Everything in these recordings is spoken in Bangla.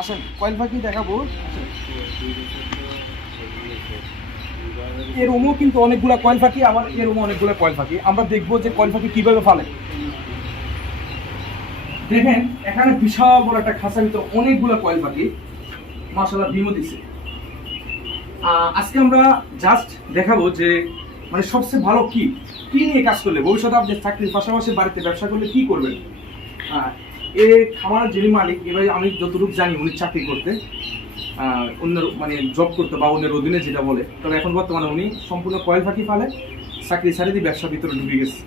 আসেন কয়েল পাখি দেখাবো। এর রুমও কিন্তু অনেকগুলা কয়েল পাখি, আবার এর রুমও অনেকগুলো কয়েল পাখি। আমরা দেখবো যে কয়েল পাখি কিভাবে ফালে। দেখেন এখানে বিশাল বড় একটা খাঁচার ভিতরে অনেকগুলো কয়েল পাখি মাশাআল্লাহ ডিমও দিছে। আজকে আমরা জাস্ট দেখাবো যে মানে সবচেয়ে ভালো কি কি নিয়ে কাজ করলে ভবিষ্যতে আপনি চাকরির পাশাপাশি বাড়িতে ব্যবসা করলে কি করবেন। এই খামারের যিনি মালিক, এবার আমি যতটুকু জানি উনি চাকরি করতে অন্যের মানে জব করতে বা অন্যের অধীনে যেটা বলে, তবে এখন বর্তমানে উনি সম্পূর্ণ কয়েল পাখি ফালে চাকরি ছাড়ে দিয়ে ব্যবসার ভিতরে ঢুকে গেছে।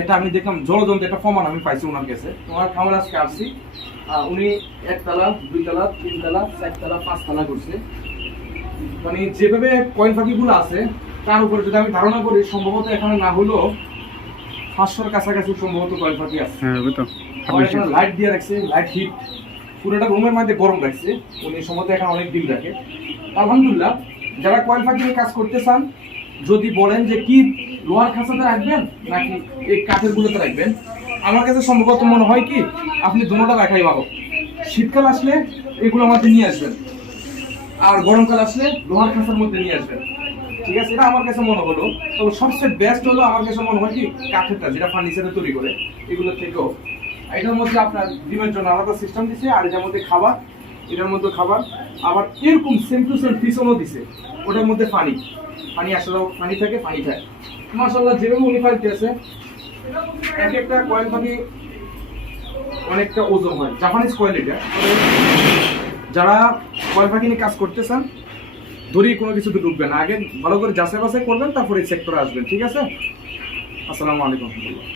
এটা আমি দেখলাম জলযন্ত্র একটা প্রমাণ আমি পাইছি ওনার কাছে। তোমার খামার আজকে আসছি, উনি একতলা, দুইতলা, তিনতলা, চারতলা, পাঁচতলা করছে। মানে যেভাবে কয়েল পাখিগুলো আছে তার উপরে যদি আমি ধারণা করি সম্ভবত এখানে না হলেও 500-র কাছাকাছি সম্ভবত কয়েল পাখি আছে। লাইট দিয়ে রাখছে, লাইট হিট পুরোটা রুমের মধ্যে গরম রাখছে। উনি সম্ভবত এখানে অনেক দিন রাখে। আলহামদুলিল্লাহ, যারা কয়েল পাখি নিয়ে কাজ করতে চান, যদি বলেন যে কি লোহার খাঁচাতে রাখবেন নাকি এই কাঠের গুলোতে রাখবেন, আমার কাছে সম্ভবত মনে হয় কি আপনি দুটোটা রাখাই ভালো। শীতকাল আসলে এগুলো আমাদের নিয়ে আসবেন, আর গরমকাল আসলে লোহার খাঁচার মধ্যে নিয়ে আসবেন। ঠিক আছে, এটা আমার কাছে মনে হলো। তবে সবচেয়ে বেস্ট হলো আমার কাছে মনে হয় কি কাঠেরটা, যেটা ফার্নিচারে তৈরি করে এগুলোর থেকেও। এটার মধ্যে আপনার ডিমের জন্য আলাদা সিস্টেম দিছে, আর এটার মধ্যে খাবার, এটার মধ্যে খাবার, আবার এরকম সেম টু সেম পিছনও দিছে। ওটার মধ্যে পানি আসলেও পানি থাকে, পানি খায় মাশাআল্লাহ। যেভাবে উনি পাইতেছে এক একটা কয়েল পাখি অনেকটা ওজন হয়, জাপানিজ কয়েল এটা। যারা কয়েল পাখি নিয়ে কাজ করতে চান ধরেই কোনো কিছুতে ঢুকবেন না, আগে ভালো করে যাচাই বাছাই করবেন, তারপরে এই সেক্টরে আসবেন। ঠিক আছে, আসসালামু আলাইকুম।